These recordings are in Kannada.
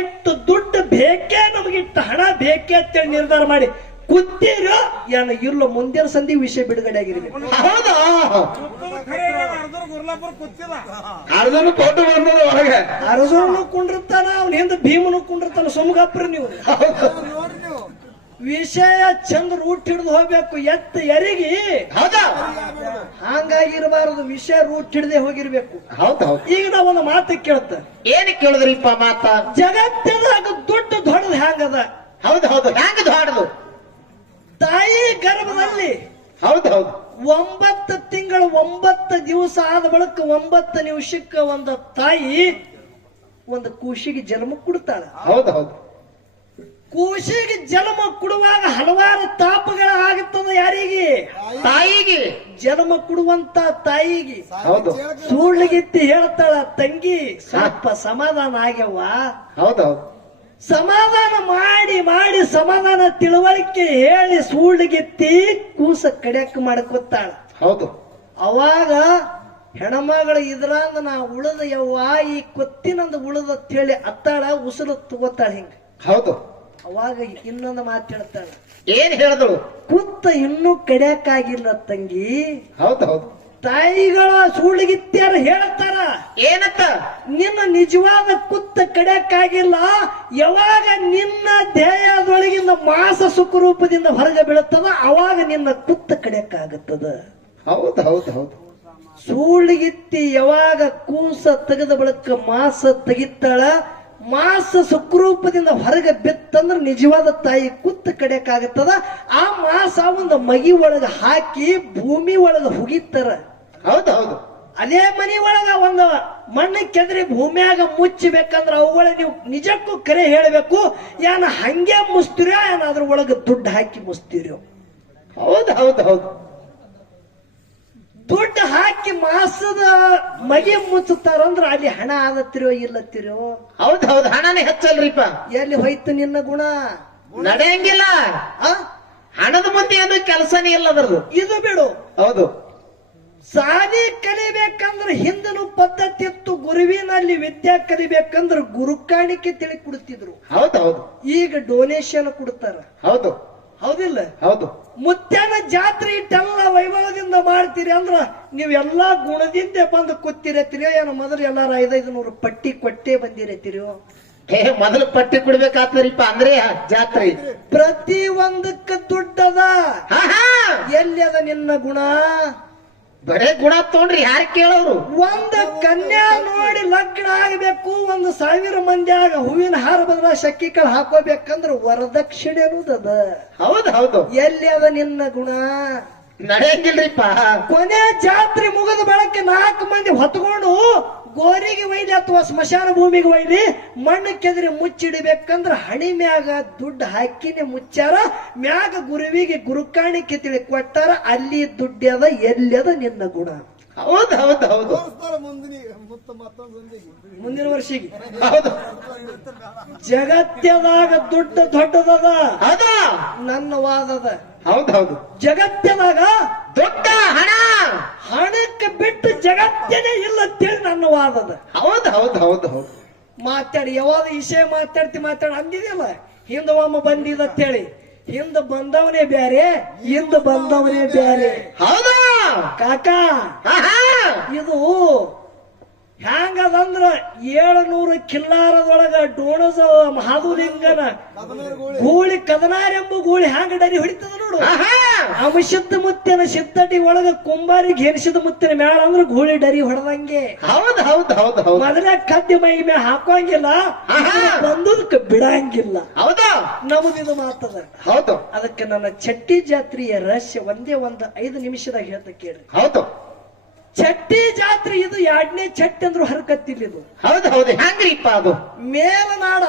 ಇಟ್ಟು ದುಡ್ಡು ಬೇಕೇ, ನಮಗಿಟ್ಟು ಹಣ ಬೇಕೇ ಅಂತೇಳಿ ನಿರ್ಧಾರ ಮಾಡಿ ಕೂತೀರೋ ಏನ ಇಲ್ಲ ಮುಂದಿನ ಸಂಧಿ ವಿಷಯ ಬಿಡುಗಡೆ ಆಗಿರ್ಬೇಕು. ಹೌದಾ? ಅರ್ಧನು ಕೊಟ್ಟು ಬಂದದ ಹೊರಗೆ. ಅರಸೋನು ಕುಂಡಿರ್ತಾನ, ಅವ್ನ ಹಿಂದ ಭೀಮನು ಕುಂಡಿರ್ತಾನ. ಸುಮ್ಗಪ್ರ ನೀವು ವಿಷಯ ಚಂದ ರೂಟ್ ಹಿಡಿದು ಹೋಗ್ಬೇಕು, ಎತ್ತ ಎರಿಗಿ. ಹೌದಾ? ಹಂಗಾಗಿರಬಾರದು, ವಿಷಯ ರೂಟ್ ಹಿಡದೆ ಹೋಗಿರ್ಬೇಕು. ಹೌದೌದು. ಈಗ ನಾವ್ ಒಂದು ಮಾತು ಕೇಳ್ತ, ಏನ್ ಕೇಳಿದ್ರಿಪ್ಪ ಮಾತ? ಜಗತ್ತಿನಾಗ ದುಡ್ಡು ದೊಡ್ಡದು ಹ್ಯಾಂಗದ? ಹೌದು ಹೌದು. ಹ್ಯಾಂಗದು ಹಾಡುದು? ತಾಯಿ ಗರ್ಭದಲ್ಲಿ ಹೌದೌದು 9 ತಿಂಗಳು 9 ದಿವಸ ಆದ ಬಳಿಕ 9 ನಿಮಿಷಕ್ಕೆ ಒಂದು ತಾಯಿ ಒಂದು ಕೂಸಿಗೆ ಜನ್ಮ ಕೊಡ್ತಾಳ. ಹೌದೌದು. ಕೂಸಿಗೆ ಜನ್ಮ ಕೊಡುವಾಗ ಹಲವಾರು ತಾಪಗಳ ಆಗುತ್ತದೆ. ಯಾರಿಗೆ? ತಾಯಿಗೆ. ಜನ್ಮ ಕೊಡುವಂತ ತಾಯಿಗೆ. ಹೌದು. ಸುಳ್ಳಿಗಿತ್ತಿ ಹೇಳ್ತಾಳ, ತಂಗಿ ಸ್ವಲ್ಪ ಸಮಾಧಾನ ಆಗ್ಯವ. ಹೌದೌದು. ಸಮಾಧಾನ ಮಾಡಿ ಮಾಡಿ ಸಮಾಧಾನ ತಿಳುವಳಿಕೆ ಹೇಳಿ ಸುಳ್ಳಿಗಿತ್ತಿ ಕೂಸ ಕಡ್ಯಾಕ ಮಾಡ್ಕೊತಾಳ. ಹೌದು. ಅವಾಗ ಹೆಣ್ಮಗಳು ಇದ್ರಂದ ನಾ ಉಳದ ಯವ್ವ, ಈ ಕೊತ್ತಿನಂದ ಉಳದ ಹೇಳಿ ಅತ್ತಾಳ, ಉಸಿರು ತಗೋತಾಳ ಹಿಂಗ. ಹೌದು. ಅವಾಗ ಇನ್ನೊಂದು ಮಾತು ಹೇಳ್ತಾಳ, ಏನ್ ಹೇಳಿದಳು? ಕುತ್ತ ಇನ್ನೂ ಕಡ್ಯಾಕಾಗಿಲ್ಲ ತಂಗಿ. ಹೌದೌದು. ತಾಯಿಗಳ ಸುಳ್ಳಿಗಿತ್ಯಾರ ಹೇಳ್ತಾರ, ಏನತ್ತ? ನಿನ್ನ ನಿಜವಾದ ಕುತ್ತ ಕಡ್ಯಾಕಾಗಿಲ್ಲ. ಯಾವಾಗ ನಿನ್ನ ದೇಹದೊಳಗಿಂದ ಮಾಸ ಸುಖರೂಪದಿಂದ ಹೊರಗೆ ಬೀಳುತ್ತದ ಅವಾಗ ನಿನ್ನ ಕುತ್ತ ಕಡ್ಯಾಕಾಗುತ್ತದ. ಹೌದು ಹೌದು ಹೌದು. ಸುಳ್ಳಿಗಿತ್ತಿ ಯಾವಾಗ ಕೂಸ ತೆಗೆದ ಬಳಿಕ ಮಾಸ ತೆಗಿತಾಳ, ಮಾಸ ಸುಖರೂಪದಿಂದ ಹೊರಗೆ ಬಿತ್ತಂದ್ರ ನಿಜವಾದ ತಾಯಿ ಕುತ್ತ ಕಡ್ಯಾಕಾಗುತ್ತದ. ಆ ಮಾಸ ಒಂದು ಮಗಿ ಒಳಗ ಹಾಕಿ ಭೂಮಿ ಒಳಗ ಹುಗಿತಾರ. ಹೌದು ಹೌದು. ಅದೇ ಮನಿ ಒಳಗ ಒಂದು ಮಣ್ಣು ಕೆದರಿ ಭೂಮಿಯಾಗ ಮುಚ್ಚಬೇಕಂದ್ರ ಅವುಗಳ ನೀವು ನಿಜಕ್ಕೂ ಕರೆ ಹೇಳಬೇಕು, ಏನ ಹಂಗೆ ಮುಸ್ತಿರೋ ಏನ ಅದ್ರ ಒಳಗ ದುಡ್ಡು ಹಾಕಿ ಮುಸ್ತಿರೋ? ಹೌದು ಹೌದು ಹೌದು. ದುಡ್ಡು ಹಾಕಿ ಮಾಸದ ಮಗಿ ಮುಚ್ಚುತ್ತಾರಂದ್ರ ಅಲ್ಲಿ ಹಣ ಆದತ್ತಿರೋ ಇಲ್ಲತ್ತಿರೋ? ಹೌದು ಹೌದು. ಹಣನೇ ಹೆಚ್ಚಲ್ರಿಪ್ಪ. ಎಲ್ಲಿ ಹೋಯ್ತು ನಿನ್ನ ಗುಣ? ನಡೆಯಂಗಿಲ್ಲ. ಹಣದ ಮುಂದೆ ಏನು ಕೆಲಸನೇ ಇಲ್ಲ ಅದರದು. ಇದು ಬಿಡು. ಹೌದು. ಸಾಲಿ ಕಲಿಬೇಕಂದ್ರೆ ಹಿಂದನು ಪದ್ಧತಿ ಇತ್ತು. ಗುರುವಿನಲ್ಲಿ ವಿದ್ಯಾ ಕಲಿಬೇಕಂದ್ರೆ ಗುರುಕಾಣಿಕೆ ತಿಳಿ ಕೊಡ್ತಿದ್ರು. ಹೌದು ಹೌದು. ಈಗ ಡೊನೇಷನ್ ಕೊಡ್ತಾರ. ಹೌದು ಹೌದಿಲ್ಲ? ಹೌದು. ಮುತ್ಯಾನ ಜಾತ್ರೆ ಇಟ್ಟೆಲ್ಲ ವೈಭವದಿಂದ ಮಾಡ್ತೀರಿ ಅಂದ್ರ ನೀವೆಲ್ಲಾ ಗುಣದಿಂದ ಬಂದು ಕೂತಿರತ್ತೀರಿ ಏನು? ಮೊದಲು ಎಲ್ಲಾರ 500 ಪಟ್ಟಿ ಕೊಟ್ಟೆ ಬಂದಿರತ್ತೀರೋ? ಮೊದಲು ಪಟ್ಟಿ ಕೊಡ್ಬೇಕಾಗ್ತರಿಪ್ಪ, ಅಂದ್ರೆ ಜಾತ್ರೆ. ಪ್ರತಿ ಒಂದಕ್ಕ ದುಡ್ಡದ. ಎಲ್ಲಿ ಅದ ನಿನ್ನ ಗುಣ? ಬರೇ ಗುಣ ತಗೊಂಡ್ರಿ ಯಾರು ಕೇಳೋರು? ಒಂದು ಕನ್ಯಾ ನೋಡಿ ಲಗ್ನ ಆಗಬೇಕು, 1000 ಮಂದಿಯಾಗ ಹೂವಿನ ಹಾರ ಬದಲ ಶಕ್ಕಿ ಕಾಳು ಹಾಕೋಬೇಕಂದ್ರ ವರದಕ್ಷಿಣೆ ಅನ್ನೋದದ. ಹೌದು ಹೌದು. ಎಲ್ಲಿ ಅದ ನಿನ್ನ ಗುಣ? ನಡೆಯಂಗಿಲ್ರಿಪ್ಪ. ಕೊನೆ ಜಾತ್ರೆ ಮುಗಿದ ಬೆಳಗ್ಗೆ 4 ಮಂದಿ ಹೊತ್ಕೊಂಡು ಗೋರಿಗೆ ಒಯ್ಲಿ ಅಥವಾ ಸ್ಮಶಾನ ಭೂಮಿಗೆ ಒಯ್ಲಿ ಮಣ್ಣು ಕೆದರಿ ಮುಚ್ಚಿಡಬೇಕಂದ್ರ ಹಣಿ ಮ್ಯಾಗ ದುಡ್ಡು ಹಾಕಿನೇ ಮುಚ್ಚಾರ. ಮ್ಯಾಗ ಗುರುವಿಗೆ ಗುರುಕಾಣಿಕೆ ತಿಳಿ ಕೊಟ್ಟಾರ. ಅಲ್ಲಿ ದುಡ್ಡದ. ಎಲ್ಲಿಯದ ನಿನ್ನ ಗುಣ? ಹೌದು ಹೌದು ಹೌದು. ಮುಂದಿನ ವರ್ಷಿಗೆ ಹೌದು. ಜಗತ್ತದಾಗ ದುಡ್ಡು ದೊಡ್ಡದದ. ಹೌದು. ನನ್ನ ವಾದದ. ಹೌದು ಹೌದು. ಜಗತ್ತದಾಗ ದೊಡ್ಡ ಹಣ. ಹಣಕ್ಕೆ ಬಿಟ್ಟು ಜಗತ್ತೇನೆ ಇಲ್ಲ ಅಂತೇಳಿ ನನ್ನ ವಾದದ. ಹೌದು ಹೌದು ಹೌದು ಹೌದು. ಮಾತಾಡಿ ಯಾವಾಗ ವಿಷಯ ಮಾತಾಡಿ ಅಂದಿದೆಯಲ್ಲ, ಹಿಂದ ಒಮ್ಮ ಬಂದಿದ ಅಂತೇಳಿ. ಹಿಂದ ಬಂದವನೇ ಬ್ಯಾರೆ, ಹಿಂದ ಬಂದವನೇ ಬ್ಯಾರೆ. ಹೌದಾ ಕಾಕ? ಇದು ಹ್ಯಾಂಗದಂದ್ರ 700 ಕಿಲ್ಲಾರದೊಳಗ ಡೋಣಸ ಮಹಾದುಲಿಂಗನ ಗೂಳಿ ಕದನಾರೆಂಬ ಗೂಳಿ ಹ್ಯಾಂಗ ಡರಿ ಹೊಡಿತದ ನೋಡು. ಅಮಶುದ್ಧ ಮುತ್ತಿನ ಸಿದ್ದಟಿ ಒಳಗ ಕುಂಬಾರಿಗೆ ಹೆರಿಸಿದ ಮುತ್ತಿನ ಮ್ಯಾಳ ಅಂದ್ರ ಗೂಳಿ ಡರಿ ಹೊಡೆದಂಗೆ. ಹೌದು ಹೌದು ಹೌದು ಹೌದು. ಮೊದಲೇ ಕದ್ದಿ ಮೈ ಮೇ ಹಾಕೋಂಗಿಲ್ಲ, ಬಂದದಕ್ಕೆ ಬಿಡಂಗಿಲ್ಲ. ಹೌದಾ? ನಮದಿದು ಮಾತದ. ಹೌದು. ಅದಕ್ಕೆ ನನ್ನ ಚಟ್ಟಿ ಜಾತ್ರೆಯ ರಹಸ್ಯ ಒಂದೇ 5 ನಿಮಿಷದಾಗ ಹೇಳ್ತ ಕೇಳ್ರಿ. ಹೌದು. ಚಟ್ಟಿ ಜಾತ್ರೆ ಇದು 2ನೇ ಚಟ್ಟಿ ಅಂದ್ರು ಹರಕತ್ತಿಲ್ಲ. ಇದು ಹೌದು ಹೌದು. ಹ್ಯಾಂಗ್ರಿಪ್ಪ ಅದು? ಮೇಲನಾಡ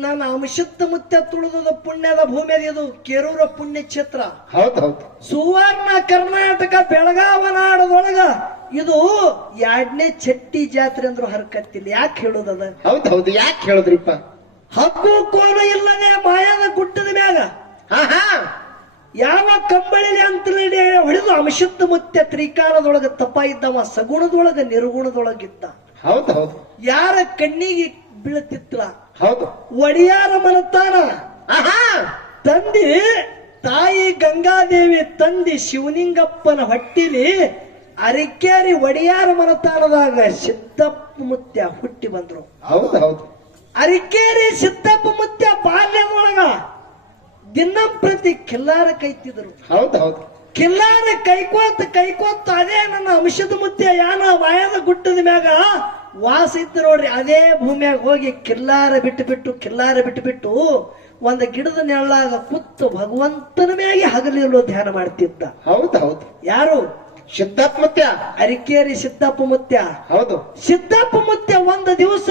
ನನ್ನ ಅಂಶುದ್ಧ ಮುತ್ಯ ತುಳಿದ ಪುಣ್ಯದ ಭೂಮಿ ಅದು. ಇದು ಕೆರೂರ ಪುಣ್ಯ ಕ್ಷೇತ್ರ. ಹೌದು ಹೌದು. ಸುವರ್ಣ ಕರ್ನಾಟಕ ಬೆಳಗಾವ ನಾಡದೊಳಗ ಇದು 2ನೇ ಚಟ್ಟಿ ಜಾತ್ರೆ ಅಂದ್ರು ಹರಕತ್ತಿಲ್ಲ. ಯಾಕೆ ಹೇಳುದದ? ಹೌದು ಹೌದು. ಯಾಕೆ ಹೇಳುದ್ರಿಪ್ಪ? ಹಕ್ಕು ಕೋಲು ಇಲ್ಲದೆ ಮಾಯದ ಗುಡ್ಡದ ಮ್ಯಾಗ ಯಾವ ಕಂಬಳಿಲಿ ಅಂತ ಹೊಡೆದು ಅಂಶುದ್ಧ ಮುತ್ಯ ತ್ರಿಕಾಲದೊಳಗ ತಪ್ಪ ಇದ್ದವ, ಸಗುಣದೊಳಗ ನಿರ್ಗುಣದೊಳಗಿದ್ದ. ಹೌದು ಹೌದು. ಯಾರ ಕಣ್ಣಿಗೆ ಬೀಳತಿತ್ಲ. ಹೌದು. ಒಡಿಯಾರ ಮನತಾನ ಆಹಾ ತಂದಿ ತಾಯಿ ಗಂಗಾದೇವಿ ತಂದಿ ಶಿವಲಿಂಗಪ್ಪನ ಹೊಟ್ಟಿಲಿ ಅರಿಕೇರಿ ಒಡಿಯಾರ ಮನತಾನದಾಗ ಸಿದ್ದಪ್ಪ ಮುತ್ಯ ಹುಟ್ಟಿ ಬಂದ್ರು. ಹೌದು ಹೌದು. ಅರಿಕೇರಿ ಸಿದ್ದಪ್ಪ ಮುತ್ಯ ಬಾಲ್ಯದೊಳಗ ದಿನಂಪ್ರತಿ ಕಿಲ್ಲಾರ ಕೈತಿದ್ರು. ಹೌದು ಹೌದು. ಕಿಲ್ಲಾರ ಕೈಕೋತ ಅದೇ ನನ್ನ ಅಂಶದ ಮುತ್ಯ ಯಾನ ಮಾಯದ ಗುಡ್ಡದ ಮ್ಯಾಗ ವಾಸ ಇತ್ತು ನೋಡ್ರಿ. ಅದೇ ಭೂಮಿಯಾಗ ಹೋಗಿ ಕಿಲ್ಲಾರ ಬಿಟ್ಟು ಒಂದು ಗಿಡದ ನೆರಳಾಗ ಕೂತು ಭಗವಂತನ ಮ್ಯಾಗೆ ಹಗಲಿರುಳು ಧ್ಯಾನ ಮಾಡ್ತಿದ್ದ. ಹೌದು ಹೌದು. ಯಾರು? ಸಿದ್ದಪ್ಪ ಮುತ್ಯ. ಅರಿಕೇರಿ ಸಿದ್ದಪ್ಪ ಮುತ್ಯ. ಹೌದು. ಸಿದ್ದಪ್ಪ ಮುತ್ಯ ಒಂದು ದಿವಸ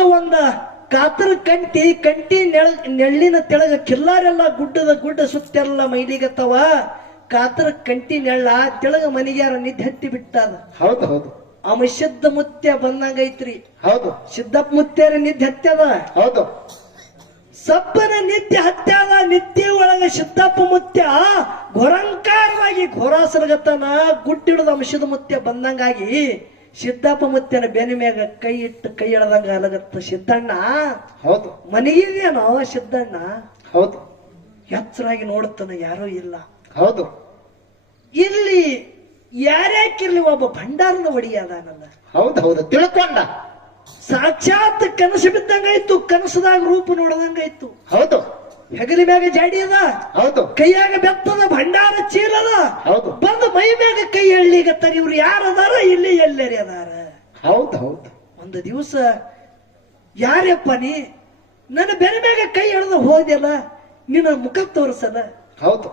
ಕಾತರ ಕಂಟಿ ನೆಳ್ಳಿನ ತೆಳಗ ಕಿಲ್ಲಾರೆಲ್ಲ ಗುಡ್ಡ ಸುತ್ತೆಲ್ಲ ಮೈಲಿಗತ್ತವ. ಕಾತರ ಕಂಟಿ ನೆಳ್ಳ ತೆಳಗ ಮನಿಗ್ಯಾರ ನಿದ್ದೆ ಹತ್ತಿ ಬಿಟ್ಟದ. ಹೌದು ಹೌದು. ಸಿದ್ಧ ಮುತ್ಯ ಬಂದಂಗೈತ್ರಿ. ಹೌದು. ಸಿದ್ದಪ್ಪ ಮುತ್ಯರ ನಿದ್ದೆ ಹತ್ಯದ. ಹೌದು. ಸಪ್ಪನ ನಿತ್ಯ ಹತ್ಯಾದ. ನಿತ್ಯ ಒಳಗ ಸಿದ್ದಪ್ಪ ಮುತ್ಯ ಘೋರಂಕಾರವಾಗಿ ಘೋರಾಸಲಗತನ ಗುಡ್ಡಿಡದ ಅಂಶದ ಮುತ್ಯ ಬಂದಂಗಾಗಿ ಸಿದ್ದಪ್ಪ ಮುತ್ಯನ ಬೆನ್ನ ಮ್ಯಾಗ ಕೈ ಇಟ್ಟು ಕೈ ಎಳದಂಗ ಅಲಗತ್ತ. ಸಿದ್ದಣ್ಣ. ಹೌದು. ಮನೆಗಿದೇನೋ ಸಿದ್ದಣ್ಣ. ಹೌದು. ಎಚ್ಚರಾಗಿ ನೋಡುತ್ತಾನ, ಯಾರೂ ಇಲ್ಲ. ಹೌದು. ಇಲ್ಲಿ ಯಾರ್ಯಾಕಿರ್ಲಿ ಒಬ್ಬ ಭಂಡಾರದ ಒಡಿಯಾದಾನಲ್ಲ. ಹೌದು ಹೌದು. ತಿಳ್ಕೊಂಡ. ಸಾಕ್ಷಾತ್ ಕನಸು ಬಿದ್ದಂಗಾಯ್ತು. ಕನಸದಾಗ ರೂಪ ನೋಡದಂಗಾಯ್ತು. ಹೌದು. ಹೆಗಲಿ ಮ್ಯಾಗ ಜಾಡಿ ಅದ. ಹೌದು. ಕೈಯಾಗ ಬೆತ್ತದ ಭಂಡಾರ ಚೀಲದ. ಹೌದು. ಬಂದು ಮೈ ಮ್ಯಾಗ ಕೈ ಎಳ್ಳಿಗತ್ತಾರ. ಇವ್ರು ಯಾರದಾರ, ಇಲ್ಲಿ ಎಲ್ಲರಿ ಅದಾರ. ಹೌದು ಹೌದು. ಒಂದು ದಿವಸ ಯಾರಪ್ಪ ನೀ ನನ್ನ ಬೆನ್ನ ಮ್ಯಾಗ ಕೈ ಎಳೆದು ಹೋದ್ಯಲ್ಲ, ನಿನ್ನ ಮುಖ ತೋರಿಸಲ್ಲ. ಹೌದು.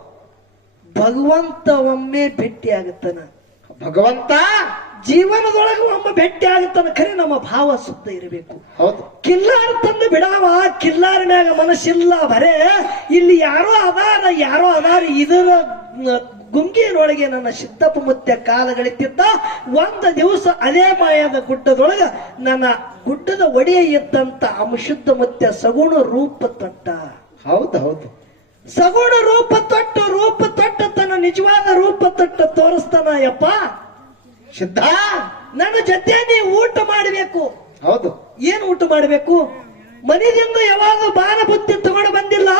ಭಗವಂತ ಒಮ್ಮೆ ಭೇಟಿ ಆಗುತ್ತಾನ. ಭಗವಂತ ಜೀವನದೊಳಗ ಒಮ್ಮೆ ಭೇಟಿ ಆಗುತ್ತಾನ. ಖರೆ ನಮ್ಮ ಭಾವ ಶುದ್ಧ ಇರಬೇಕು. ಹೌದು. ಕಿಲ್ಲಾರ ತಂದು ಬಿಡಾವ. ಕಿಲ್ಲಾರ ಮ್ಯಾಗ ಮನಸ್ಸಿಲ್ಲ. ಬರೇ ಇಲ್ಲಿ ಯಾರೋ ಅದಾರ ಇದರ ಗುಂಗಿನೊಳಗೆ ನನ್ನ ಸಿದ್ದಪ್ಪ ಮುತ್ಯ ಕಾಲಗಳಿತ್ತಿದ್ದ. ಒಂದು ದಿವಸ ಅದೇ ಮಾಯದ ಗುಡ್ಡದೊಳಗ ನನ್ನ ಗುಡ್ಡದ ಒಡೆಯ ಇದ್ದಂತ ಅಂಶುದ್ಧ ಮುತ್ಯ ಸಗುಣ ರೂಪ ತೊಟ್ಟ. ಹೌದು ಹೌದು. ಸಗುಣ ರೂಪ ತೊಟ್ಟು ತನ್ನ ನಿಜವಾದ ರೂಪ ತೊಟ್ಟು ತೋರಿಸ್ತಾನ. ಯಪ್ಪ ಸಿದ್ಧ, ನನ್ನ ಜೊತೆ ನೀ ಊಟ ಮಾಡಬೇಕು. ಹೌದು. ಏನ್ ಊಟ ಮಾಡಬೇಕು? ಮನೆಯಿಂದ ಯಾವಾಗ ಬಾನ ಬುತ್ತಿ ತಗೊಂಡು ಬಂದಿಲ್ಲ.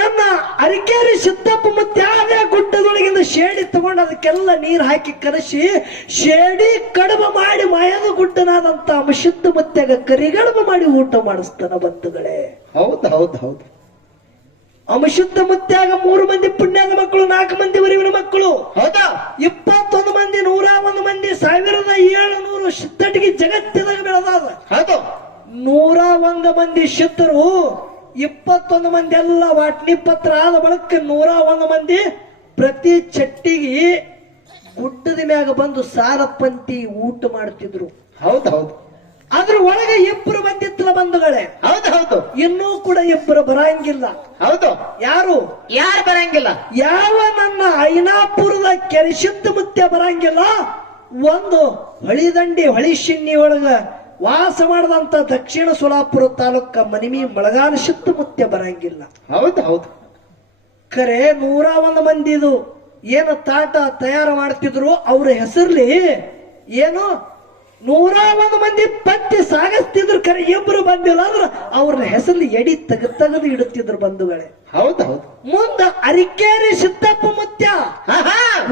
ನನ್ನ ಅರಿಕೇರಿ ಸಿದ್ದಪ್ಪ ಮುತ್ಯ ಅದೇ ಗುಡ್ಡದೊಳಗಿಂದ ಶೇಡಿ ತಗೊಂಡು ಅದಕ್ಕೆಲ್ಲ ನೀರು ಹಾಕಿ ಕಲಸಿ ಶೇಡಿ ಕಡುಬು ಮಾಡಿ ಮಾಯದ ಗುಡ್ಡನಾದಂತ ಅಂಶುದ್ಧ ಮುತ್ಯಾಗ ಕರಿಗಡುಬು ಮಾಡಿ ಊಟ ಮಾಡಿಸ್ತಾನ ಬಂಧುಗಳೇ. ಹೌದು ಹೌದು ಹೌದು. ಅಂಶುದ್ಧ ಮುತ್ಯಾಗ 3 ಮಂದಿ ಪುಣ್ಯದ ಮಕ್ಕಳು, 4 ಮಂದಿ ವರಿವಿನ ಮಕ್ಕಳು. ಹೌದಾ? 21 ಮಂದಿ, 101 ಮಂದಿ, 1700 ಸಿದ್ಧಟಿಗೆ ಜಗತ್ತಿದಾಗ ಬೆಳೆದಾದ. ಹೌದು. 101 ಮಂದಿ ಸಿದ್ಧರು, 21 ಮಂದಿ ಎಲ್ಲ ವಾಟ್ನಿ ಪತ್ರ ಆದ ಬಳಕ 101 ಮಂದಿ ಪ್ರತಿ ಚಟ್ಟಿಗೆ ಗುಡ್ಡದ ಮ್ಯಾಗ ಬಂದು ಸಾರಪಂತಿ ಊಟ ಮಾಡ್ತಿದ್ರು. ಹೌದು ಹೌದು. ಅದ್ರ ಒಳಗೆ 2 ಬಂದಿತ್ತಲ್ಲ ಬಂಧುಗಳೇ. ಹೌದು ಹೌದು. ಇನ್ನೂ ಕೂಡ 2 ಬರಂಗಿಲ್ಲ. ಹೌದು. ಯಾರು ಬರಂಗಿಲ್ಲ? ಯಾವ ನನ್ನ ಐನಾಪುರದ ಕೆರೆ ಸಿದ್ಧ ಮುತ್ಯ ಬರಂಗಿಲ್ಲ. ಒಂದು ಹೊಳಿದಂಡಿ ಹೊಳಿಶಿನ್ನಿ ಒಳಗ ವಾಸ ಮಾಡದಂತ ದಕ್ಷಿಣ ಸೋಲಾಪುರ ತಾಲೂಕ ಮನಿಮಿ ಮಳಗಾಲ ಸಿದ್ಧ ಮುತ್ಯ ಬರಂಗಿಲ್ಲ. ಹೌದು ಹೌದು. ಖರೆ 101 ಮಂದಿದು ಏನು ತಾಟ ತಯಾರು ಮಾಡ್ತಿದ್ರು ಅವ್ರ ಹೆಸರ್ಲಿ ಏನು 101 ಮಂದಿ ಪತ್ತಿ ಸಾಗಿಸ್ತಿದ್ರು. ಖರೆ 2 ಬಂದಿಲ್ಲ ಅಂದ್ರ ಅವ್ರ ಹೆಸರಲ್ಲಿ ಎಡಿ ತೆಗೆದು ಇಡುತ್ತಿದ್ರು ಬಂಧುಗಳೇ. ಹೌದು ಹೌದು. ಮುಂದ ಅರಿಕೇರಿ ಸಿದ್ದಪ್ಪ ಮುತ್ಯ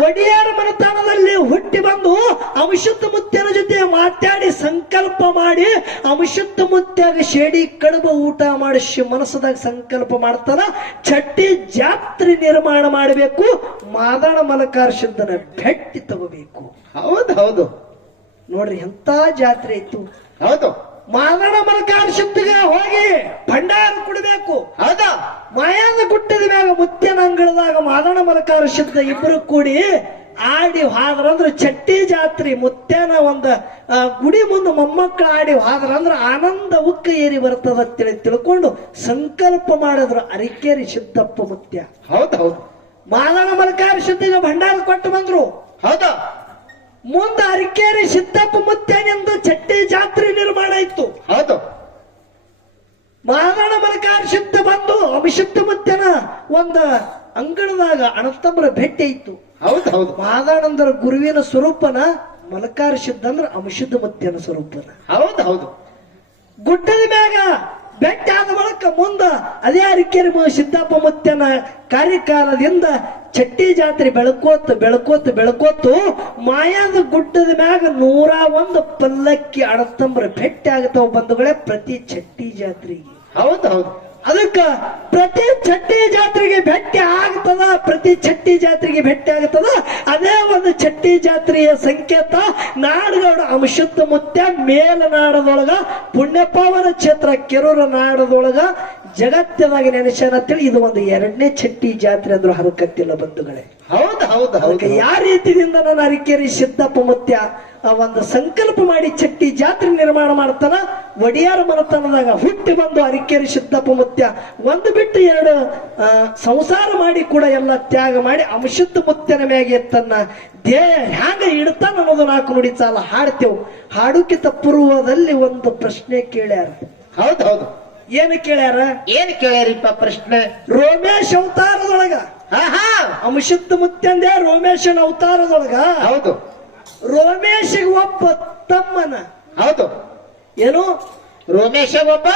ಒಡಿಯಾರ ಮನೆತನದಲ್ಲಿ ಹುಟ್ಟಿ ಬಂದು ಅಂಶುದ್ಧ ಮುತ್ಯನ ಜೊತೆ ಮಾತಾಡಿ ಸಂಕಲ್ಪ ಮಾಡಿ ಅಂಶುದ್ಧ ಮುತ್ಯಾಗ ಶೇಡಿ ಕಡುಬು ಊಟ ಮಾಡಿಸಿ ಮನಸ್ಸದಾಗ ಸಂಕಲ್ಪ ಮಾಡ್ತಾರ. ಚಟ್ಟಿ ಜಾತ್ರೆ ನಿರ್ಮಾಣ ಮಾಡಬೇಕು. ಮಾದಣ ಮಲಕಾರ ಸಿದ್ಧನ ಭೇಟಿ ತಗೋಬೇಕು. ಹೌದು ಹೌದು. ನೋಡ್ರಿ ಎಂತ ಜಾತ್ರೆ ಇತ್ತು. ಹೌದು. ಮಾದಣ ಮಲಕಾರ ಸಿದ್ಧಗ ಹೋಗಿ ಭಂಡಾರ ಕುಡಬೇಕು. ಹೌದಾ? ಮಾಯಾದ ಗುಡ್ಡದ ಮ್ಯಾಗ ಮುತ್ಯನ ಅಂಗಳದಾಗ ಮಾದಣ ಮಲಕಾರ ಸಿದ್ಧ ಇಬ್ಬರು ಕೂಡಿ ಆಡಿ ಹಾದ್ರಂದ್ರ ಚಟ್ಟಿ ಜಾತ್ರೆ ಮುತ್ಯನ ಒಂದ ಗುಡಿ ಮುಂದೆ ಮೊಮ್ಮಕ್ಕಳು ಆಡಿ ಹಾದ್ರಂದ್ರ ಆನಂದ ಉಕ್ಕ ಏರಿ ಬರ್ತದ ಅಂತೇಳಿ ತಿಳ್ಕೊಂಡು ಸಂಕಲ್ಪ ಮಾಡಿದ್ರು ಅರಿಕೇರಿ ಸಿದ್ದಪ್ಪ ಮುತ್ಯ. ಹೌದು ಹೌದು. ಮಾದಣ ಮಲಕಾರ ಸಿದ್ಧಗ ಭಂಡಾರ ಕೊಟ್ಟು ಬಂದ್ರು. ಹೌದಾ? ಮುಂದೆ ಅರಿಕೇರಿ ಸಿದ್ದಪ್ಪ ಮುತ್ಯನಿಂದ ಚಟ್ಟಿ ಜಾತ್ರೆ ನಿರ್ಮಾಣ ಆಯ್ತು. ಹೌದು. ಮಾದಣ ಮಲಕಾರ ಸಿದ್ಧ ಬಂದು ಅಭಿಷಿದ್ಧ ಮುತ್ಯನ ಒಂದ ಅಂಗಳದಾಗ ಅಣತಂಬರ ಭೇಟಿ ಇತ್ತು. ಹೌದು ಹೌದು. ಮಾದಣಂದ್ರ ಗುರುವಿನ ಸ್ವರೂಪನ, ಮಲಕಾರ ಸಿದ್ಧ ಅಂದ್ರ ಅಮಿಷುದ್ಧ ಮುತ್ಯನ ಸ್ವರೂಪನ. ಹೌದು ಹೌದು. ಗುಡ್ಡದ ಮ್ಯಾಗ ಮುಂದ ಅದೇ ಅರಿಕೆರೆ ಸಿದ್ದಪ್ಪ ಮುತ್ತನ ಕಾರ್ಯಕಾಲದಿಂದ ಚಟ್ಟಿ ಜಾತ್ರೆ ಬೆಳಕೋತು ಮಾಯಾದ ಗುಡ್ಡದ ಮ್ಯಾಗ 101 ಪಲ್ಲಕ್ಕಿ ಅಡತಂಬ್ರ ಭೇಟಿ ಆಗತಾವ ಬಂಧುಗಳೇ ಪ್ರತಿ ಚಟ್ಟಿ ಜಾತ್ರೆಗೆ. ಹೌದು ಹೌದು. ಅದಕ್ಕ ಪ್ರತಿ ಚಟ್ಟಿ ಜಾತ್ರೆಗೆ ಭೇಟಿ ಆಗ್ತದ ಅದೇ ಒಂದು ಚಟ್ಟಿ ಜಾತ್ರೆಯ ಸಂಕೇತ ನಾಡಗೌಡ ಅಂಶುದ್ಧ ಮುತ್ಯ ಮೇಲನಾಡದೊಳಗ ಪುಣ್ಯಪಾವನ ಕ್ಷೇತ್ರ ಕೆರೂರ ನಾಡದೊಳಗ ಜಗತ್ತದಾಗಿ ನೆನೆಸನಂತೇಳಿ ಇದು ಒಂದು 2ನೇ ಚಟ್ಟಿ ಜಾತ್ರೆ ಅಂದ್ರೂ ಹರಕತ್ತಿಲ್ಲ ಬಂಧುಗಳೇ. ಹೌದು ಹೌದು ಹೌದು. ಅದಕ್ಕೆ ಯಾವ ರೀತಿಯಿಂದ ನಾನು ಅರಿಕೇರಿ ಸಿದ್ದಪ್ಪ ಮುತ್ಯ ಒಂದು ಸಂಕಲ್ಪ ಮಾಡಿ ಚಟ್ಟಿ ಜಾತ್ರೆ ನಿರ್ಮಾಣ ಮಾಡ್ತಾನ. ಒಡಿಯಾರ ಮನತನದಾಗ ಹುಟ್ಟಿ ಬಂದು ಅರಿಕೇರಿ ಸಿದ್ದಪ್ಪ ಮುತ್ಯ ಒಂದು ಬಿಟ್ಟು 2 ಸಂಸಾರ ಮಾಡಿ ಕೂಡ ಎಲ್ಲ ತ್ಯಾಗ ಮಾಡಿ ಅಂಶುದ್ಧ ಮುತ್ಯನ ಮ್ಯಾಗೆ ತನ್ನ ಧ್ಯೇಯ ಹ್ಯಾಂಗ ಇಡ್ತಾನ ಅನ್ನೋದು 4 ನುಡಿ ಸಾಲ ಹಾಡ್ತೇವು. ಹಾಡುಕಿತ ಪೂರ್ವದಲ್ಲಿ ಒಂದು ಪ್ರಶ್ನೆ ಕೇಳ್ಯಾರ. ಹೌದು ಹೌದು. ಏನು ಕೇಳ್ಯಾರ? ಏನ್ ಕೇಳ್ಯಾರಿಪ್ಪ ಪ್ರಶ್ನೆ? ರೋಮೇಶ್ ಅವತಾರದೊಳಗ ಅಂಶುದ್ಧ ಮುತ್ಯಂದೇ ರೋಮೇಶನ ಅವತಾರದೊಳಗ ಹೌದು ರೋಮೇಶಿಗೆ ಒಬ್ಬ ತಮ್ಮನ. ಹೌದು. ಏನು? ರೋಮೇಶ ಒಬ್ಬ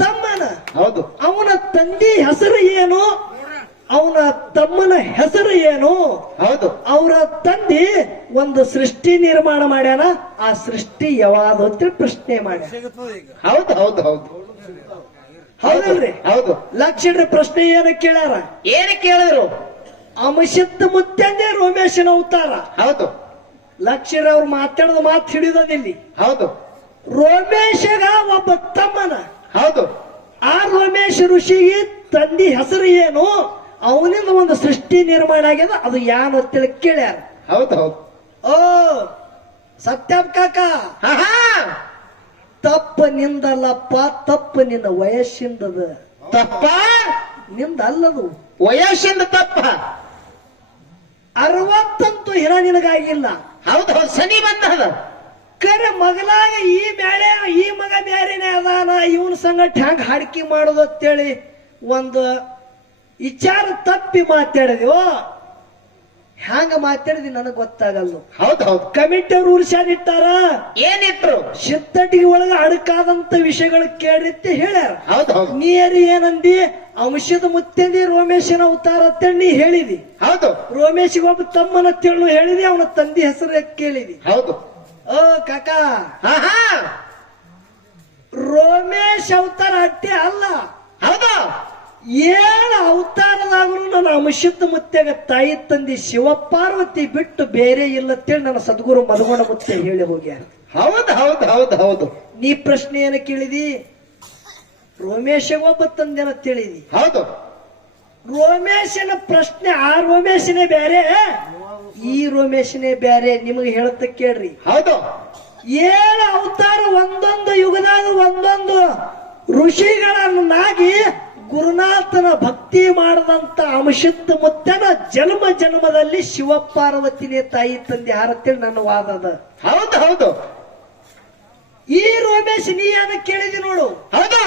ತಮ್ಮನ. ಹೌದು. ಅವನ ತಂದೆ ಹೆಸರು ಏನು? ಅವನ ತಮ್ಮನ ಹೆಸರು ಏನು? ಹೌದು. ಅವರ ತಂದೆ ಒಂದು ಸೃಷ್ಟಿ ನಿರ್ಮಾಣ ಮಾಡ್ಯಾನ. ಆ ಸೃಷ್ಟಿ ಯಾವಾಗ ಅಂತೇಳಿ ಪ್ರಶ್ನೆ ಮಾಡ್ಯಾನ. ಹೌದು ಹೌದು ಹೌದು. ಹೌದಲ್ರಿ? ಹೌದು. ಲಕ್ಷಡ್ರಿ ಪ್ರಶ್ನೆ ಏನ ಕೇಳ್ಯಾರ? ಏನ್ ಕೇಳಿದ್ರು? ಅಂಶುದ್ಧ ಮುತ್ಯಂದೇ ರೋಮೇಶನ ಅವತಾರ. ಹೌದು. ಲಕ್ಷರ ಅವ್ರು ಮಾತಾಡೋದು ಮಾತು ಹಿಡಿಯೋದಿಲ್ಲಿ. ಹೌದು. ರೋಮೇಶಗ ಒಬ್ಬ ತಮ್ಮನ. ಹೌದು. ಆ ರೋಮೇಶ್ ಋಷಿಗೆ ತಂದಿ ಹೆಸರು ಏನು? ಅವನಿಂದ ಒಂದು ಸೃಷ್ಟಿ ನಿರ್ಮಾಣ ಆಗ್ಯದ. ಅದು ಯಾನು ಅಂತೇಳಿ ಕೇಳ್ಯಾರ. ಹೌದು ಹೌದು. ಓ ಸತ್ಯಂ ಕಾಕ, ತಪ್ಪ ನಿಂದಲ್ಲಪ್ಪ, ತಪ್ಪ ನಿನ್ನ ವಯಸ್ಸಿಂದದ. ತಪ್ಪ ನಿಂದ ಅಲ್ಲದು, ವಯಸ್ಸಿಂದ ತಪ್ಪ. 60 ಹಿರ ನಿನಗಾಗಿಲ್ಲ. ಹೌದು ಹೌದು. ಶನಿ ಬಂದದ ಕರೆ ಮಗಲಾಗ ಈ ಮಗ ಬ್ಯಾರೇನೆ ಅದಾನ, ಇವನ್ ಸಂಗಟ ಹ್ಯಾಂಗ ಹಾಡಿಕೆ ಮಾಡೋದು ಅಂತೇಳಿ ಒಂದು ವಿಚಾರ ತಪ್ಪಿ ಮಾತಾಡಿದ್ವೋ. ಹ್ಯಾಂಗ ಮಾತಾಡಿದ್ವಿ ನನಗ್ ಗೊತ್ತಾಗಲ್ಲ. ಹೌದು ಹೌದು. ಕಮಿಟಿ ಅವ್ರು ಉರ್ಸಾನಿಟ್ಟಾರ. ಏನಿಟ್ರು? ಸಿತ್ತಟಿಗೆ ಒಳಗ ಅಡಕಾದಂತ ವಿಷಯಗಳು ಕೇಳಿತ್ತೆ ಹೇಳ್ಯಾರ. ಹೌದು ಹೌದು. ನೀರಿ ಏನಂದಿ? ಅಂಶದ ಮುತ್ತಂದಿ ರೋಮೇಶನ ಅವತಾರ ಅಂತೇಳಿ ನೀ ಹೇಳಿದಿ. ಹೌದು. ರೋಮೇಶಿಗೆ ಒಬ್ಬ ತಮ್ಮನ ತಿಳು ಹೇಳಿದಿ, ಅವನ ತಂದೆ ಹೆಸರು ಕೇಳಿದಿ. ಹೌದು. ಓ ಕಾಕ, ರೋಮೇಶ್ ಅವತಾರ ಅಟ್ಟೆ ಅಲ್ಲ. ಹೌದು. 7 ಅವತಾರದಾಗೂ ನನ್ನ ಅಂಶುದ್ಧ ಮುತ್ಯಾಗ ತಾಯಿ ತಂದಿ ಶಿವಪಾರ್ವತಿ ಬಿಟ್ಟು ಬೇರೆ ಇಲ್ಲ ಅಂತೇಳಿ ನನ್ನ ಸದ್ಗುರು ಮಲಗೋಣ ಮುತ್ಯ ಹೇಳಿ ಹೋಗ್ಯಾರ. ಹೌದು ಹೌದು ಹೌದು ಹೌದು. ನೀ ಪ್ರಶ್ನೆ ಏನ ಕೇಳಿದಿ? ರೋಮೇಶ ಒಬ್ಬ ತಂದೆನ ತಿಳಿದಿ. ಹೌದು. ರೋಮೇಶನ ಪ್ರಶ್ನೆ ಆ ರೋಮೇಶನೇ ಬ್ಯಾರೆ, ಈ ರೋಮೇಶನೇ ಬ್ಯಾರೆ. ನಿಮಗೆ ಹೇಳತ್ತ ಕೇಳ್ರಿ. ಹೌದು. 7 ಅವತಾರ ಒಂದೊಂದು ಯುಗದಾಗ ಒಂದೊಂದು ಋಷಿಗಳನ್ನಾಗಿ ಗುರುನಾಥನ ಭಕ್ತಿ ಮಾಡದಂತ ಅಂಶುದ್ಧ ಮುತ್ತನ ಜನ್ಮದಲ್ಲಿ ಶಿವಪಾರ್ವತಿನೇ ತಾಯಿ ತಂದೆ ಹಾರತ್ತೇಳಿ ನನ್ನ ವಾದದ. ಹೌದು ಹೌದು. ಈ ರೋಮೇಶ್ ನೀ ಏನ ಕೇಳಿದಿ ನೋಡು. ಹೌದು.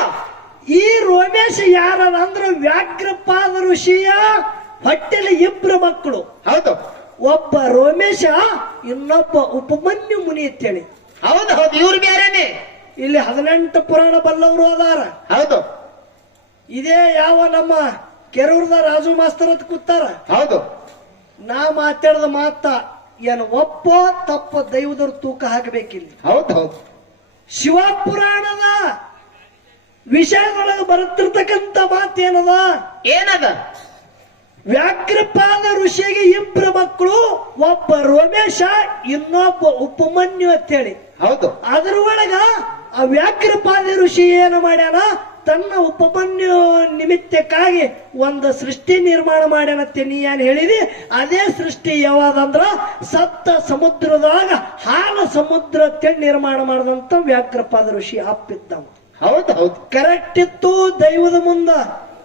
ಈ ರೋಮೇಶ್ ಯಾರ ಅಂದ್ರ ವ್ಯಾಘ್ರಪಾದ ಋಷಿಯ ಹೊಟ್ಟೆಲಿ 2 ಮಕ್ಕಳು. ಹೌದು. ಒಬ್ಬ ರೋಮೇಶ, ಇನ್ನೊಬ್ಬ ಉಪಮನ್ಯು ಮುನಿ ಅಂತೇಳಿ. ಹೌದು ಹೌದು. ಇವ್ರು ಬೇರೆನೆ. ಇಲ್ಲಿ 18 ಪುರಾಣ ಬಲ್ಲವರು ಅದಾರ. ಹೌದು. ಇದೇ ಯಾವ ನಮ್ಮ ಕೆರೂರದ ರಾಜು ಮಾಸ್ತರ್ ಅಂತ ಕೂತಾರ. ಹೌದು. ನಾ ಮಾತಾಡದ ಮಾತ ಏನು ಒಪ್ಪೋ ತಪ್ಪ ದೈವದವ್ರ ತೂಕ ಹಾಕಬೇಕಿಲ್ಲ. ಹೌದು ಹೌದು. ಶಿವಪುರಾಣದ ವಿಷಯದೊಳಗೆ ಬರುತ್ತಿರ್ತಕ್ಕಂಥ ಮಾತೇನದ? ಏನದ? ವ್ಯಾಘ್ರಪಾದ ಋಷಿಗೆ 2 ಮಕ್ಕಳು, ಒಬ್ಬ ರೋಮೇಶ, ಇನ್ನೊಬ್ಬ ಉಪಮನ್ಯು ಅಂತೇಳಿ. ಹೌದು. ಅದ್ರ ಒಳಗ ಆ ವ್ಯಾಘ್ರಪಾದ ಋಷಿ ಏನು ಮಾಡ್ಯಾನ? ತನ್ನ ಉಪಮನ್ಯು ನಿಮಿತ್ತಕ್ಕಾಗಿ ಒಂದು ಸೃಷ್ಟಿ ನಿರ್ಮಾಣ ಮಾಡ್ಯಾನಂತೆ. ನೀ ಏನ್ ಹೇಳಿದಿ? ಅದೇ ಸೃಷ್ಟಿ ಯಾವಾದಂದ್ರ ಸಪ್ತ ಸಮುದ್ರದಾಗ ಹಾಲ ಸಮುದ್ರ ಅಂತೇಳಿ ನಿರ್ಮಾಣ ಮಾಡದಂತ ವ್ಯಾಘ್ರಪಾದ ಋಷಿ ಅಪ್ಪಿದ್ದವ. ಹೌದು ಹೌದು. ಕರೆಕ್ಟ್ ಇತ್ತು. ದೈವದ ಮುಂದ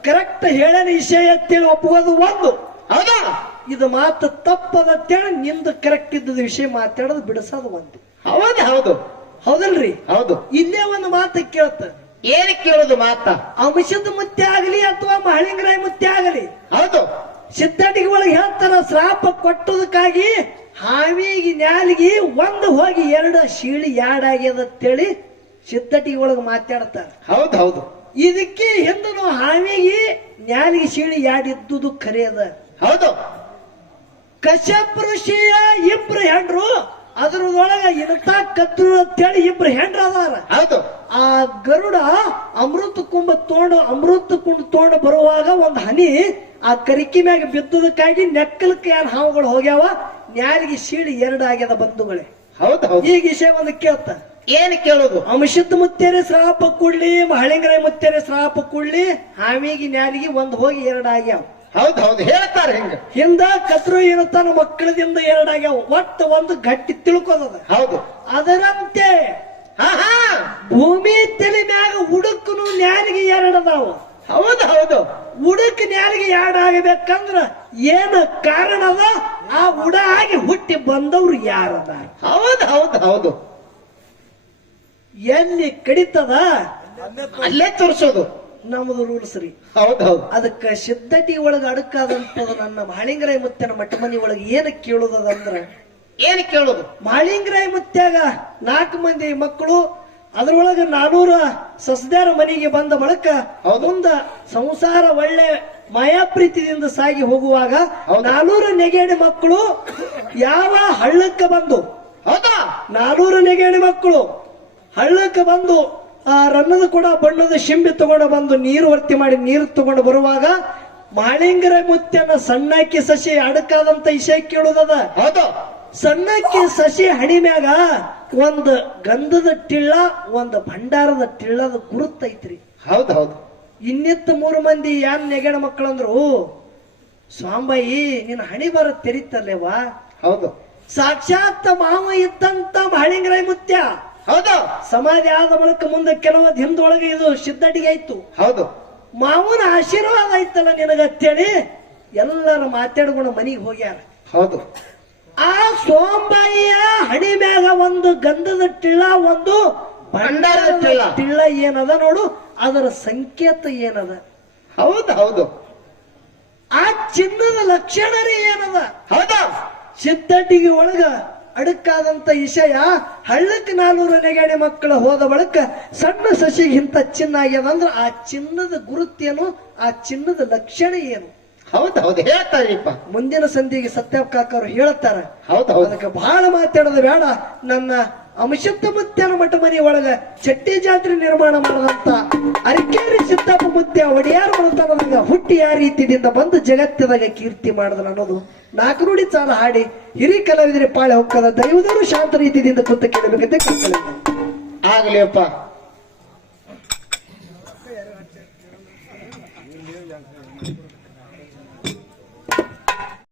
ಕರೆಕ್ಟ್ ಹೇಳನ ವಿಷಯ ಅಂತೇಳಿ ಒಪ್ಪುವುದು ಒಂದು. ಹೌದಾ? ಇದು ಮಾತು ತಪ್ಪದ ಅಂತೇಳಿ ನಿಂದು ಕರೆಕ್ಟ್ ಇದ್ದದ ವಿಷಯ ಮಾತಾಡೋದು ಬಿಡಿಸೋದು ಒಂದು. ಹೌದು ಹೌದು. ಹೌದಲ್ರಿ? ಹೌದು. ಇಲ್ಲೇ ಒಂದು ಮಾತು ಕೇಳ್ತ. ಏನ್ ಕೇಳುದು ಮಾತ? ಅಂಶದ ಮುತ್ಯ ಆಗಲಿ ಅಥವಾ ಮಹಳಿಂಗರಾಯ ಮುತ್ಯ ಆಗಲಿ, ಹೌದು, ಸಿದ್ಧಟಿಗೆ ಒಳಗೆ ಹೇಳ್ತಾರ ಶ್ರಾಪ ಕೊಟ್ಟದಕ್ಕಾಗಿ ಹಾವಿಗೆ ನ್ಯಾಲಿಗೆ ಒಂದು ಹೋಗಿ 2 ಶೀಳಿ ಯಾಡಾಗ್ಯದ ಅಂತೇಳಿ ಸಿದ್ಧಟಿಗೆ ಒಳಗೆ ಮಾತಾಡ್ತಾರ. ಹೌದು ಹೌದು. ಇದಕ್ಕೆ ಹಿಂದನು ಹಾವಿಗೆ ನ್ಯಾಲಿಗೆ ಸೀಳಿ ಯಾಡಿದ್ದುದು ಖರೆ ಅದ. ಹೌದು. ಕಶ್ಯಪ ಋಷಿಯ ಇಬ್ರು ಹೆಂಡ್ರು ಅದ್ರದೊಳಗ ಇಂತ ಕದ್ರು ಅಂತೇಳಿ ಇಬ್ರು ಹೆಂಡ್ರ ಅದಾರ. ಹೌದು. ಆ ಗರುಡ ಅಮೃತ ಕುಂಭ ತೋಂಡ ಬರುವಾಗ ಒಂದ್ ಹನಿ ಆ ಕರಿಕಿ ಮ್ಯಾಗ ಬಿದ್ದದಕ್ಕಾಗಿ ನೆಕ್ಕಲಕ್ಕೆ ಯಾರು ಹಾವುಗಳು ಹೋಗ್ಯಾವ, ನ್ಯಾಲಿಗೆ ಸೀಳಿ ಎರಡು ಆಗ್ಯದ ಬಂಧುಗಳೇ. ಹೌದು ಹೌದು. ಈ ವಿಷಯ ಒಂದು ಕೇಳ್ತ ಏನ್ ಕೇಳೋದು? ಅಂಶದ ಮುತ್ತೇರೆ ಶ್ರಾಪ ಕುಡ್ಲಿ, ಮಹಳಿಂಗರಾಯ ಮುತ್ತೇರೆ ಶ್ರಾಪ ಕುಡ್ಲಿ, ಹಾವಿಗೆ ನ್ಯಾಲಿಗೆ ಒಂದ್ ಹೋಗಿ ಎರಡು ಆಗ್ಯಾವ. ಹೌದು ಹೌದು ಹೇಳ್ತಾರೆ ಹಿಂಗ. ಹಿಂದ ಕತ್ರು ಏನು ತನ್ನ ಮಕ್ಕಳದಿಂದ ಎರಡಾಗ್ಯಾವ. ಒಟ್ಟು ಒಂದು ಗಟ್ಟಿ ತಿಳ್ಕೋದದ. ಹೌದು. ಅದರಂತೆ ಹಾ ಹಾ ಭೂಮಿ ತಲೆ ಮ್ಯಾಗ ಉಡುಕನು ನ್ಯಾಲಿಗೆ ಎರಡದಾವ. ಹೌದು ಹೌದು. ಉಡಕ್ ನ್ಯಾಲಿಗೆ ಎರಡಾಗಬೇಕಂದ್ರ ಏನ ಕಾರಣ ಅದ? ಆ ಉಡ ಆಗಿ ಹುಟ್ಟಿ ಬಂದವ್ರು ಯಾರದ? ಹೌದು ಹೌದು ಹೌದು. ಎಲ್ಲಿ ಕಡಿತದ ಅಲ್ಲೇ ತೋರಿಸೋದು ನಮ್ಮದು ರೂಲ್ಸ್ ರೀ. ಹೌದು ಹೌದು. ಅದಕ್ಕ ಸಿದ್ಧಟಿ ಒಳಗ ಅಡಕಾದಂತದ ನನ್ನ ಮಹಳಿಂಗರಾಯ ಮುತ್ತನ ಮಠ ಮನಿ ಒಳಗ ಏನ ಕೇಳುದಂದ್ರ, ಏನ್ ಕೇಳೋದು? ಮಹಳಿಂಗರಾಯ ಮುತ್ಯಾಗ 4 ಮಂದಿ ಮಕ್ಕಳು, ಅದ್ರೊಳಗ 400 ಸಸ್ದ್ಯಾರ ಮನೆಗೆ ಬಂದ ಬಳಕ ಮುಂದ ಸಂಸಾರ ಒಳ್ಳೆ ಮಾಯಾಪ್ರೀತಿಯಿಂದ ಸಾಗಿ ಹೋಗುವಾಗ 400 ನೆಗೇಡಿ ಮಕ್ಕಳು ಯಾವ ಹಳ್ಳಕ್ಕ ಬಂದು, ಹೌದಾ 400 ನೆಗೇಡಿ ಮಕ್ಕಳು ಹಳ್ಳಕ್ಕೆ ಬಂದು ಆ ರನ್ನದ ಕೂಡ ಬಣ್ಣದ ಶಿಂಬಿ ತಗೊಂಡು ಬಂದು ನೀರು ವರ್ತಿ ಮಾಡಿ ನೀರು ತಗೊಂಡು ಬರುವಾಗ ಮಹಳಿಂಗರಾಯ ಮುತ್ಯನ ಸಣ್ಣಕ್ಕಿ ಸಸಿ ಅಡಕಾದಂತ ವಿಷಯ ಕೇಳುದದ. ಹೌದು. ಸಣ್ಣಕ್ಕಿ ಸಸಿ ಹಣಿ ಮ್ಯಾಗ ಒಂದು ಗಂಧದ ಟಿಳ್ಳ, ಒಂದು ಭಂಡಾರದ ಟಿಳ್ಳದ ಗುರುತೈತ್ರಿ. ಹೌದು ಹೌದು. ಇನ್ನಿತ್ತ 3 ಮಂದಿ ಯಾನ್ ನೆಗೆಣ ಮಕ್ಕಳಂದ್ರು, ಸ್ವಾಂಬಾಯಿ ನಿನ್ನ ಹಣಿ ಬರ ತೆರಿತಲ್ಲೇವಾ? ಹೌದು. ಸಾಕ್ಷಾತ್ ಮಾವ ಇದ್ದಂತ ಮಹಳಿಂಗರಾಯ ಮುತ್ಯ ಹೌದು. ಸಮಾಧಿ ಆದ ಬಳಿಕ ಮುಂದೆ ಕೆಲವೊಂದು ಹಿಂದೊಳಗೆ ಇದು ಸಿದ್ಧಟಿಗೆ ಆಯ್ತು. ಹೌದು. ಮಾವನ ಆಶೀರ್ವಾದ ಆಯ್ತಲ್ಲ ನಿನಗತ್ತೇಳಿ ಎಲ್ಲರ ಮಾತಾಡ್ಕೊಂಡು ಮನಿಗೆ ಹೋಗ್ಯಾರ. ಹೌದು. ಆ ಸೋಂಬಾಯಿಯ ಹಣಿ ಮ್ಯಾಗ ಒಂದು ಗಂಧದ ಟಿಳ್ಳ, ಒಂದು ಭಂಡಾರದ ಟಿಳ್ಳ ಏನದ ನೋಡು, ಅದರ ಸಂಕೇತ ಏನದ? ಹೌದು ಹೌದು. ಆ ಚಿನ್ನದ ಲಕ್ಷಣರೇ ಏನದ? ಹೌದಾ ಸಿದ್ಧಟಿಗೆ ಒಳಗ ಅಡಕಾದಂತ ವಿಷಯ ಹಳ್ಳಕ್ಕೆ 400 ನೆಗಾಡಿ ಮಕ್ಕಳ ಹೋದ ಬಳಿಕ ಸಣ್ಣ ಸಸಿಗೆ ಇಂಥ ಚಿನ್ನ ಆಗ್ಯದ ಅಂದ್ರ ಆ ಚಿನ್ನದ ಗುರುತೇನು, ಆ ಚಿನ್ನದ ಲಕ್ಷಣ ಏನು? ಹೌದು ಹೌದು ಹೇಳ್ತಾರಪ್ಪ. ಮುಂದಿನ ಸಂಧಿಗೆ ಸತ್ಯಪ್ಪ ಕಾಕರು ಹೇಳ್ತಾರ. ಹೌದು ಹೌದು. ಅದಕ್ಕೆ ಬಹಳ ಮಾತಾಡೋದು ಬೇಡ. ನನ್ನ ಅಂಶತ್ತ ಮುತ್ಯನ ಮಠ ಮನಿ ಒಳಗ ಚಟ್ಟಿ ಜಾತ್ರೆ ನಿರ್ಮಾಣ ಮಾಡದಂತ ಅರಿಕೇರಿ ಸಿದ್ದಪ್ಪ ಮುತ್ಯ ಒಡೆಯಾರ ಮನತನದಾಗ ಹುಟ್ಟಿ ಆ ರೀತಿಯಿಂದ ಬಂದು ಜಗತ್ತದಾಗ ಕೀರ್ತಿ ಮಾಡಿದ ಅನ್ನೋದು 4 ನುಡಿ ಚಾಲ ಹಾಡಿ ಹಿರಿ ಕಲಾವಿದರೆ ಪಾಳೆ ಹೊಕ್ಕದ ದೈವದವರು ಶಾಂತ ರೀತಿಯಿಂದ ಕೂತ ಕೇಳಬೇಕಂತ ಕೇಳ್ಕೊಳ್ಳಿ. ಆಗ್ಲಿಯಪ್ಪ.